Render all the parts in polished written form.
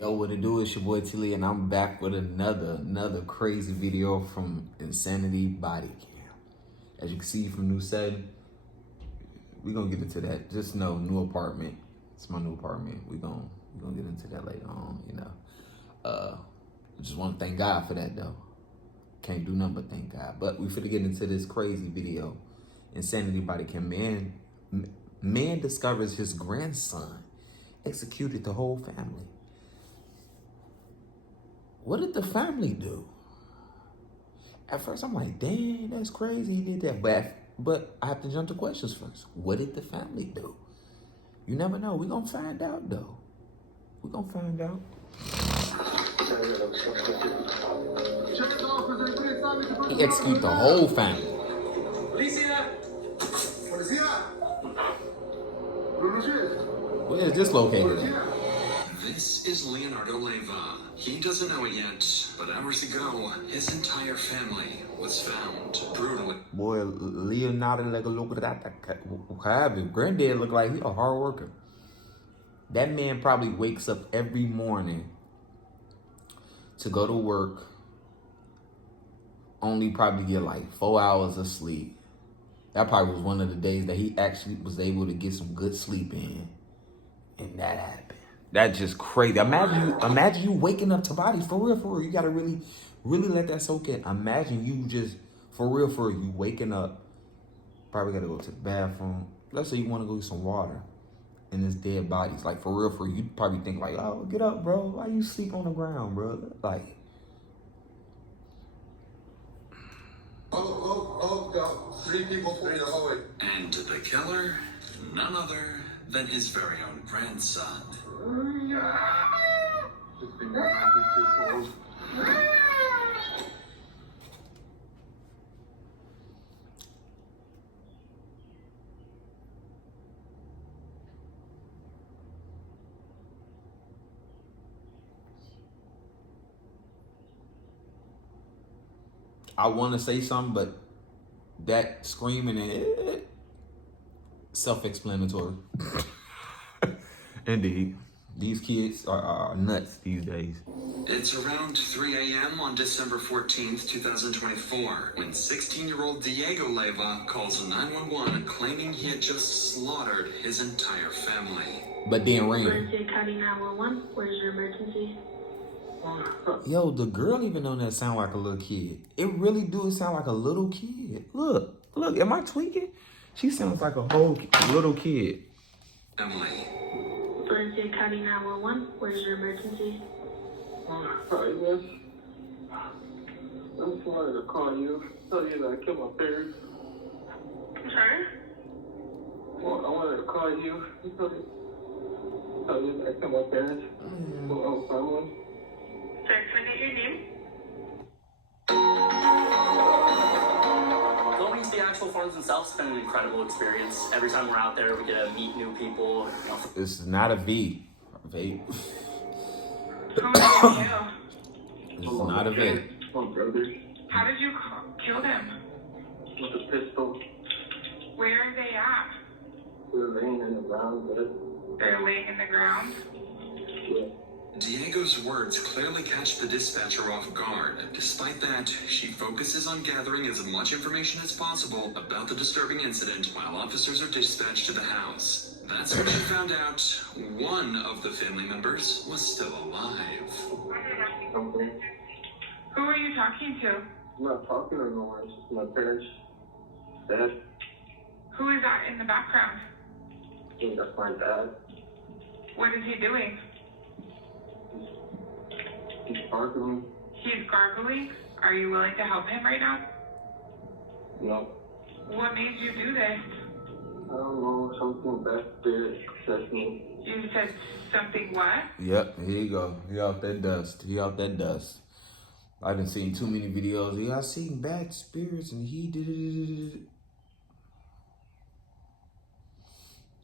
Yo, what it do? It's your boy IamTeeLee, and I'm back with another crazy video from Insanity Body Cam. As you can see from new setting, we gonna get into that. Just know, new apartment. It's my new apartment. We gonna get into that later on. I just want to thank God for that though. Can't do nothing but thank God. But we finna get into this crazy video. Insanity Body Cam. Man discovers his grandson executed the whole family. What did the family do? At first, I'm like, dang, that's crazy he did that. But I have to jump to questions first. What did the family do? You never know. We're going to find out, though. We're going to find out. He executed the whole family. Where is this located at? This is Leonardo Leyva. He doesn't know it yet, but hours ago, his entire family was found brutally. Boy, Leonardo granddad look like he a hard worker. That man probably wakes up every morning to go to work, only probably get like 4 hours of sleep. That probably was one of the days that he actually was able to get some good sleep in. And that happened. That's just crazy. Imagine you waking up to bodies for real. You gotta really let that soak in. Imagine you just for real, you waking up, probably gotta go to the bathroom. Let's say you wanna go get some water and it's dead bodies. Like for real, you probably think like, oh, get up, bro. Why you sleep on the ground, bro? Like, go. 3 people in the hallway. And the killer, none other than his very own grandson. I want to say something, but that screaming and self-explanatory. Indeed. These kids are nuts these days. It's around 3 a.m. on December 14th, 2024, when 16-year-old Diego Leyva calls 911 claiming he had just slaughtered his entire family. But then ran. Emergency County 911, where's your emergency? Yo, the girl even on that sound like a little kid. It really do sound like a little kid. Look, am I tweaking? She sounds like a whole little kid. Emily. Emergency County 911, where's your emergency? Sorry, miss. I just wanted to call you, tell you that I killed my parents. Sorry? Well, I wanted to call you, tell you that I killed my parents. Well, family. Sorry, can I get your name? Going to the actual farms themselves has been an incredible experience. Every time we're out there, we get to meet new people. This is not a V. Vape. Who did you kill? This is not a vape. My brother. How did you kill them? With a pistol. Where are they at? We were laying in the ground, but They're laying in the ground. yeah. Diego's words clearly catch the dispatcher off guard. Despite that, she focuses on gathering as much information as possible about the disturbing incident while officers are dispatched to the house. That's when she found out one of the family members was still alive. Okay. Who are you talking to? I'm not talking to no one, it's just my parents. Dad. Who is that in the background? I think that's my dad. What is he doing? He's barking. He's gargling. Are you willing to help him right now? No. What made you do this? I don't know, something back there says me. You said something what? Yep, here you go. He out that dust. I done seen too many videos. Yeah, I seen bad spirits and he did it.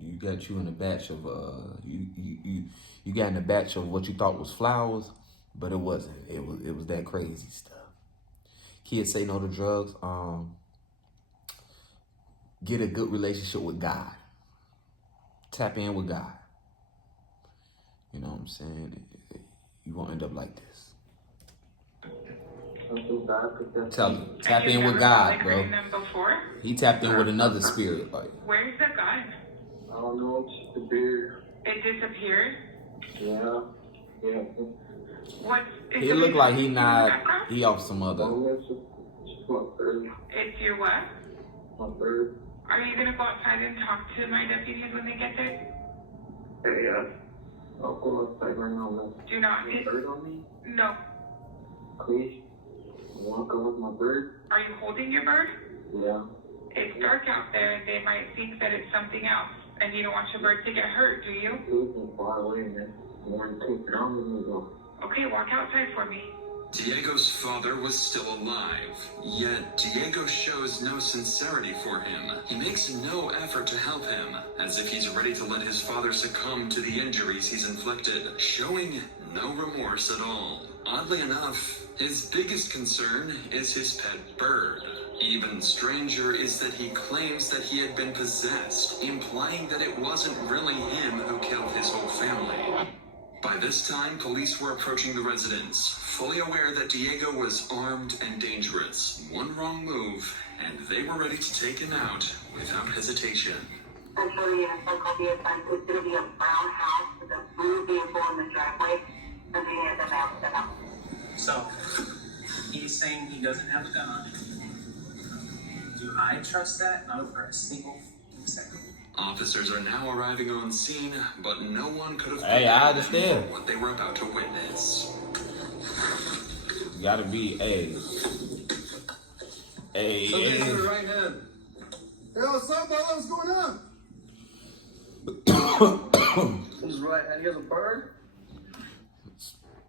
You got you in a batch of you got in a batch of what you thought was flowers, but it wasn't. It was that crazy stuff. Kids say no to drugs. Get a good relationship with God. Tap in with God. You know what I'm saying? end up like this? Something bad could definitely. Tell me. Tap And you've in with never God, liquored bro. them before? He tapped in with another spirit. Like, Where's the gun? I don't know, it's just a beard. It disappeared? Yeah. Yeah. What? he look like he not. He off some other. It's just my third. It's your what? My third. Are you gonna go outside and talk to my deputies when they get there? Hey, I'll go outside right now, man. Do not. You bird on me? No. Please? You wanna go with my bird? Are you holding your bird? Yeah. It's dark out there and they might think that it's something else. And you don't want your bird to get hurt, do you? Please be far away, man. You wanna take it on with me, though? Okay, walk outside for me. Diego's father was still alive, yet Diego shows no sincerity for him. He makes no effort to help him, as if he's ready to let his father succumb to the injuries he's inflicted, showing no remorse at all. Oddly enough, his biggest concern is his pet bird. Even stranger is that he claims that he had been possessed, implying that it wasn't really him who killed his whole family. By this time, police were approaching the residence, fully aware that Diego was armed and dangerous. One wrong move, and they were ready to take him out without hesitation. I'm sure the inside copy of time is going to be a brown house with a blue vehicle in the driveway, and they had the map set up. So, he's saying he doesn't have a gun on him. Do I trust that? Not for a single second. Officers are now arriving on scene, but no one could have Hey, I understand. what they were about to witness. You gotta be a. Right hand. Hey, what's up, brother? What's going on? His right hand. He has a bird.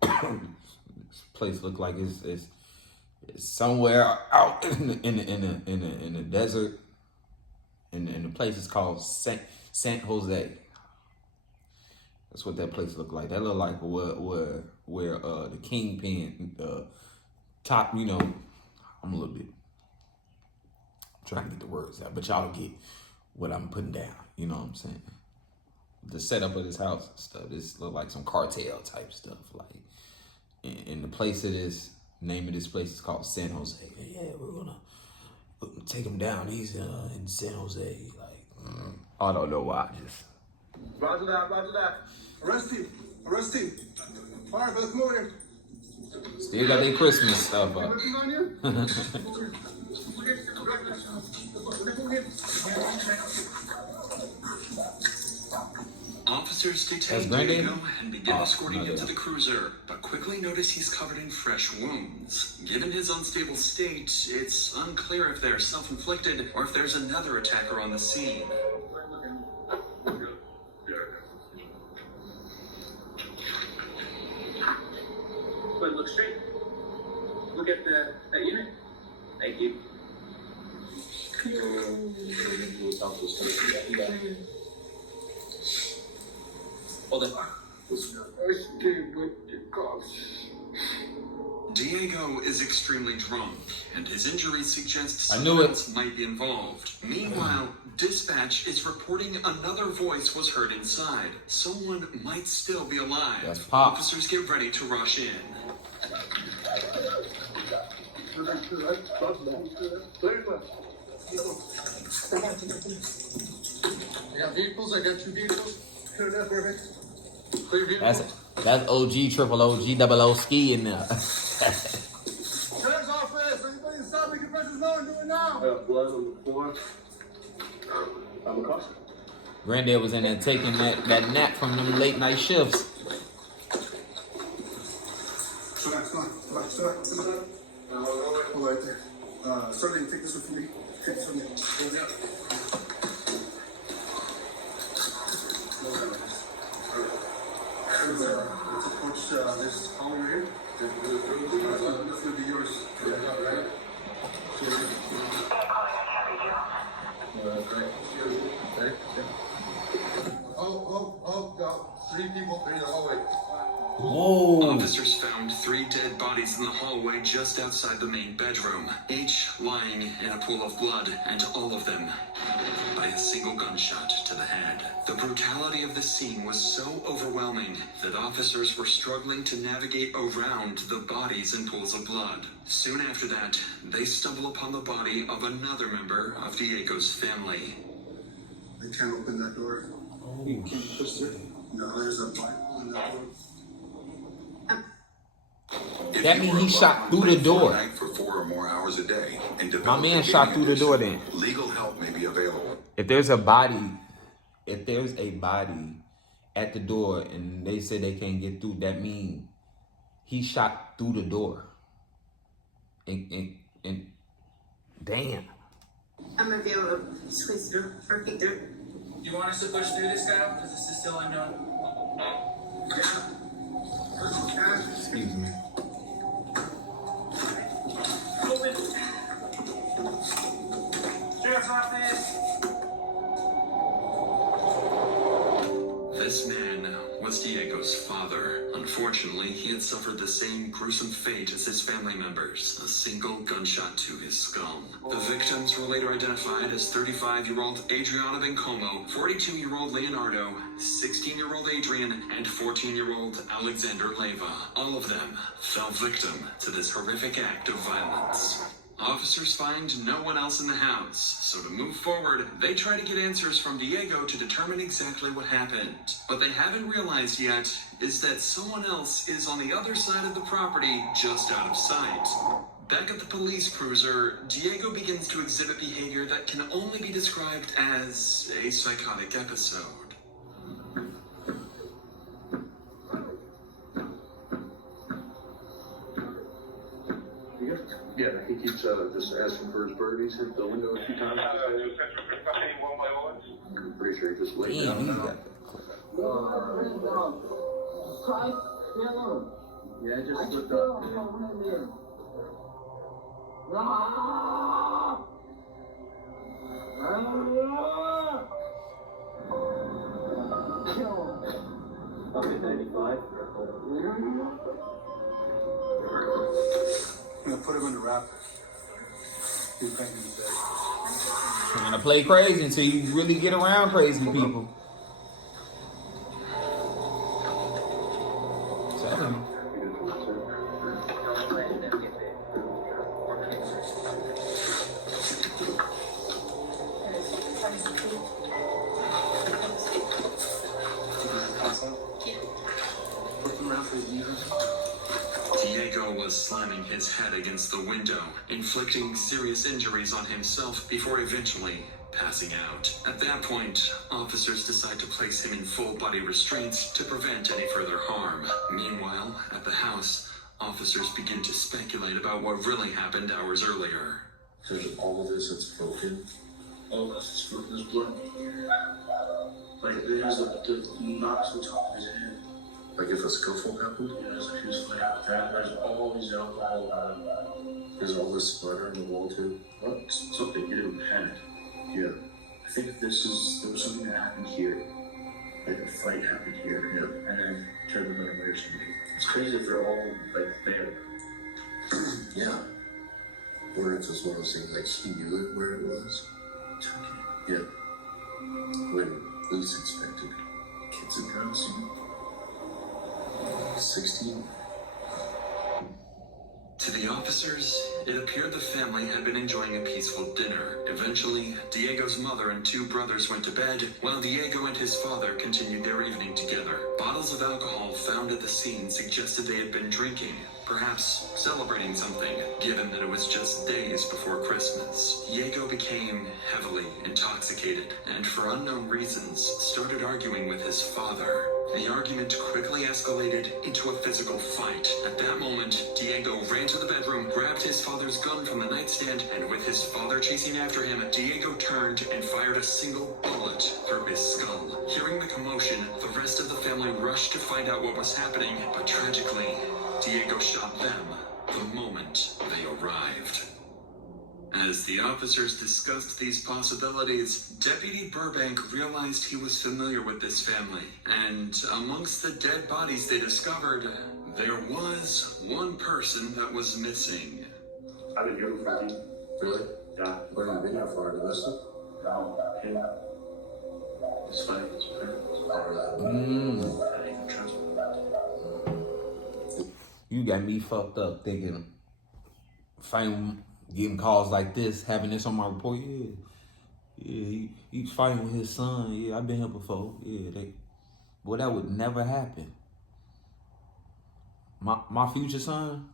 This place look like it's somewhere out in the desert. And the place is called San Jose. That's what that place look like. That look like where the kingpin top. You know, I'm a little bit trying to get the words out, but y'all get what I'm putting down. You know what I'm saying? The setup of this house and stuff. This look like some cartel type stuff. Like, and the place it is. Name of this place is called San Jose. Yeah, we're gonna take him down. He's in San Jose. Like, I don't know why. Just Roger that. Roger that. Arrest him. Arrest him. All right, let's move here. still got their Christmas stuff up. Anything on you? Officers That's detain Granddaddy? Diego and begin escorting no, him to yeah. the cruiser, but quickly notice he's covered in fresh wounds. Given his unstable state, it's unclear if they're self-inflicted or if there's another attacker on the scene. But look straight. Look at that unit. Thank you. Hold it. Diego is extremely drunk, and his injuries suggest I knew it. else might be involved. Meanwhile, dispatch is reporting another voice was heard inside. Someone might still be alive. That's Pop. Officers get ready to rush in. I got vehicles. I got 2 vehicles. Clear that, perfect. Clear vehicles. That's OG triple OG double O ski in there. Sheriff's office. Anybody inside? We can press his loan. Do it now. I got blood on the floor. I'm a customer. Granddad was in there taking that nap from them late night shifts. Come on. Hold right there. Sterling, take this one from me. Take this from me. Hold it up. Let's approach this hall over here. This will be yours. Right? Oh, 3 people in the hallway. Whoa. Officers found 3 dead bodies in the hallway just outside the main bedroom, each lying in a pool of blood, and all of them by by a single gunshot to the head. The brutality of the scene was so overwhelming that officers were struggling to navigate around the bodies and pools of blood. Soon after that, they stumble upon the body of another member of Diego's family. I can't open that door. Oh, Can you push through? No, there's a Bible in that door. that means he shot through the door. For 4 or more hours a day and My man shot through the door then. Legal help may be available. If there's a body at the door and they say they can't get through, that means he shot through the door. And damn. I'm gonna be able to squeeze through or kick through. You want us to push through this guy? Because this is still unknown. Excuse me. Open. Sheriff's office. This man was Diego's father. Unfortunately, he had suffered the same gruesome fate as his family members, a single gunshot to his skull. The victims were later identified as 35-year-old Adriana Bencomo, 42-year-old Leonardo, 16-year-old Adrian, and 14-year-old Alexander Leyva. All of them fell victim to this horrific act of violence. Officers find no one else in the house, so to move forward, they try to get answers from Diego to determine exactly what happened. What they haven't realized yet is that someone else is on the other side of the property, just out of sight. Back at the police cruiser, Diego begins to exhibit behavior that can only be described as a psychotic episode. Yeah, he keeps just asking for his bird. He's hit the window a few times. I'm pretty sure he just laid down. Yeah, just slipped up. Okay, 95. I'm gonna put him in the wrap. He's banging his bed. I'm gonna play crazy until you really get around crazy people. 7. Diego was slamming his head against the window, inflicting serious injuries on himself before eventually passing out. At that point, officers decide to place him in full-body restraints to prevent any further harm. Meanwhile, at the house, officers begin to speculate about what really happened hours earlier. So all of this that's broken. All of this is from his blood. Like, there's the knocks on top of his head. Like if a scuffle happened. Yeah, there's like his foot out there. There's all these alcohol. There's all this splatter on the wall too. What? Something you didn't panic. Yeah. I think there was something that happened here. Like a fight happened here. Yeah. And then turned the away or something. It's crazy that they're all like there. Yeah. Or it's just one of those things like he knew it where it was. Yeah. When least expected. Kids and girls, you know. 16. To the officers, it appeared the family had been enjoying a peaceful dinner. Eventually, Diego's mother and 2 brothers went to bed, while Diego and his father continued their evening together. Bottles of alcohol found at the scene suggested they had been drinking, perhaps celebrating something, given that it was just days before Christmas. Diego became heavily intoxicated, and for unknown reasons, started arguing with his father. The argument quickly escalated into a physical fight. At that moment, Diego ran to the bedroom, grabbed his father's gun from the nightstand, and with his father chasing after him, Diego turned and fired a single bullet through his skull. Hearing the commotion, the rest of the family rushed to find out what was happening, but tragically, Diego shot them the moment they arrived. As the officers discussed these possibilities, Deputy Burbank realized he was familiar with this family, and amongst the dead bodies they discovered, there was one person that was missing. I've been here for 15. Really? Yeah. What have you been here for? Arrested? His fight, his parents. You got me fucked up thinking, fighting, getting calls like this, having this on my report. He's fighting with his son. Yeah, I've been here before. Well, that would never happen. My future son.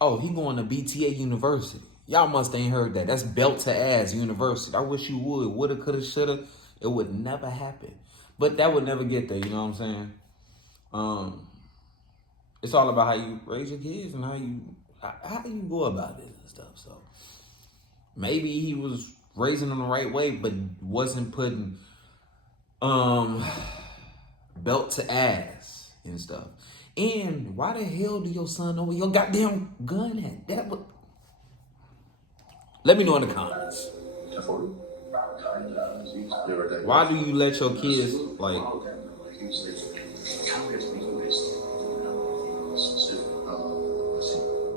Oh, he going to BTA University. Y'all must ain't heard that. That's belt to ass university. I wish you would. Woulda, coulda, shoulda. It would never happen. But that would never get there. You know what I'm saying? It's all about how you raise your kids and how you go about it and stuff. So maybe he was raising them the right way, but wasn't putting belt to ass and stuff. And why the hell do your son know where your goddamn gun at? That would. Let me know in the comments. Why do you let your kids like?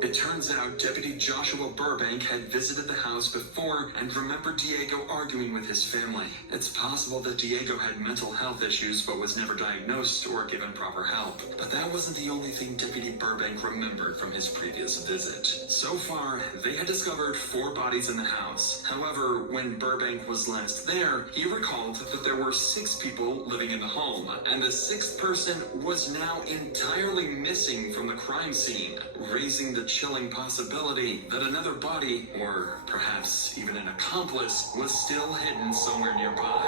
It turns out Deputy Joshua Burbank had visited the house before and remembered Diego arguing with his family. It's possible that Diego had mental health issues but was never diagnosed or given proper help. But that wasn't the only thing Deputy Burbank remembered from his previous visit. So far, they had discovered 4 bodies in the house. However, when Burbank was last there, he recalled that there were 6 people living in the home, and the 6th person was now entirely missing from the crime scene, raising the chilling possibility that another body, or perhaps even an accomplice, was still hidden somewhere nearby.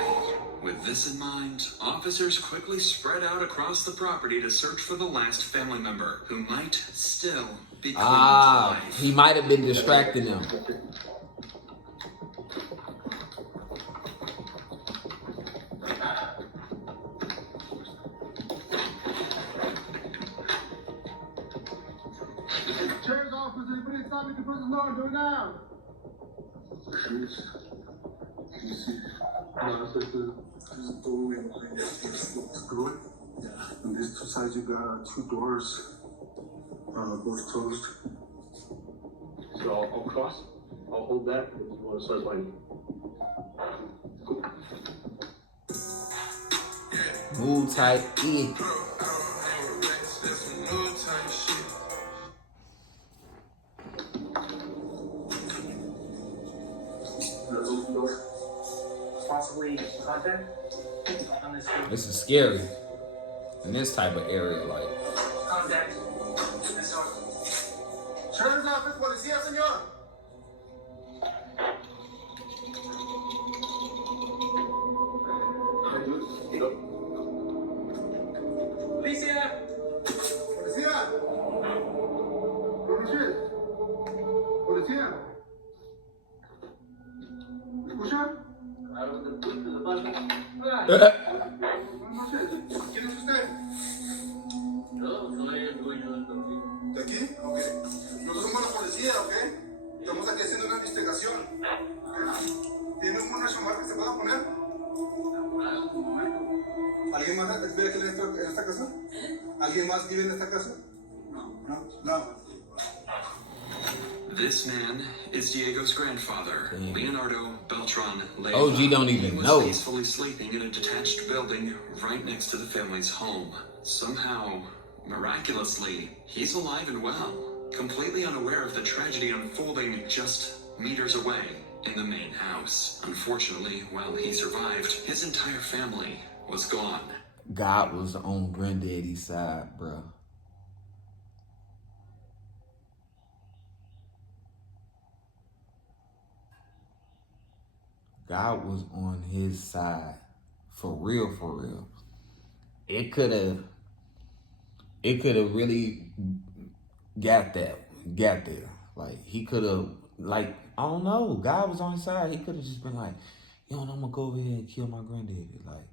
With this in mind, officers quickly spread out across the property to search for the last family member, who might still be clinging to life. He might have been distracting them. Sheriff's officer, anybody stop me at the prison door? Do it now. Screw it. On these 2 sides, you got 2 doors, both closed. So I'll cross. I'll hold that. If you want to start lining. Move tight. Possibly contact on this. This is scary in this type of area, like. Contact. Sheriff's office, policía, señor. Policia! Policía. Policía. ¿Escucha? Buenas noches. ¿Quién es usted? Yo soy el dueño del perfil. ¿De aquí? Ok. Nosotros somos la policía, ¿ok? Estamos aquí haciendo una investigación. ¿Tiene una chamarra que se pueda poner? ¿Alguien más vive aquí en esta casa? ¿Alguien más vive en esta casa? No. This man is Diego's grandfather, Leonardo Beltran Leyva. OG don't even He was know. peacefully sleeping in a detached building right next to the family's home. Somehow, miraculously, he's alive and well, completely unaware of the tragedy unfolding just meters away in the main house. Unfortunately, while he survived, his entire family was gone. God was on granddaddy's side, bro. God was on his side. For real, for real. It could have really got there. Like, he could have, like, I don't know. God was on his side. He could have just been like, yo, I'm gonna go over here and kill my granddaddy. Like.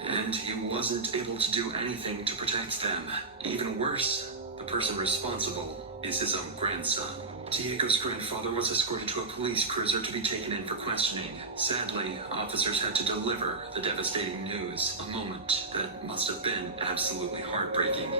And he wasn't able to do anything to protect them. Even worse, the person responsible is his own grandson. Diego's grandfather was escorted to a police cruiser to be taken in for questioning. Sadly, officers had to deliver the devastating news, a moment that must have been absolutely heartbreaking.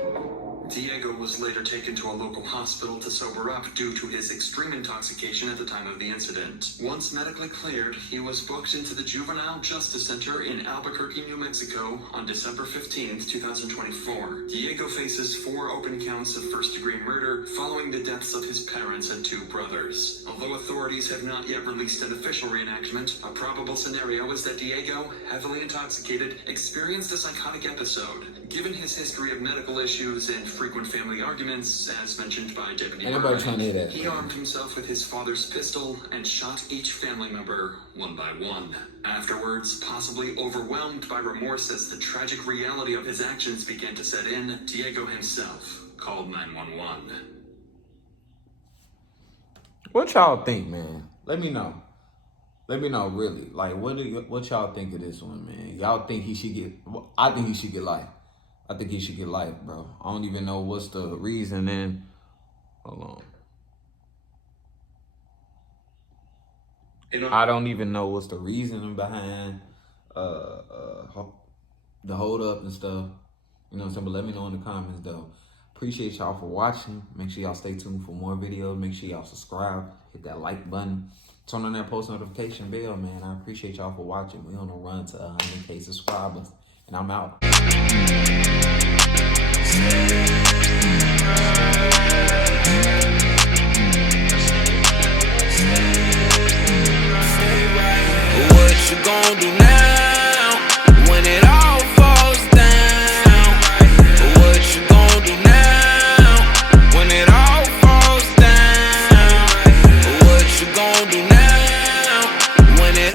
Diego was later taken to a local hospital to sober up due to his extreme intoxication at the time of the incident. Once medically cleared, he was booked into the Juvenile Justice Center in Albuquerque, New Mexico on December 15, 2024. Diego faces 4 open counts of first-degree murder following the deaths of his parents and 2 brothers. Although authorities have not yet released an official reenactment, a probable scenario is that Diego, heavily intoxicated, experienced a psychotic episode. Given his history of medical issues and frequent family arguments, as mentioned by Deputy Burbank, he armed himself with his father's pistol and shot each family member one by one. Afterwards, possibly overwhelmed by remorse as the tragic reality of his actions began to set in, Diego himself called 911. What y'all think, man? Let me know. Let me know, really. Like, what y'all think of this one, man? Y'all think he should get... I think he should get life. I think he should get life, bro. I don't even know what's the reason, and... Hold on. I don't even know what's the reasoning behind the hold up and stuff. You know what I'm saying? But let me know in the comments, though. Appreciate y'all for watching. Make sure y'all stay tuned for more videos. Make sure y'all subscribe. Hit that like button. Turn on that post notification bell, man. I appreciate y'all for watching. We on the run to 100K subscribers. And I'm out.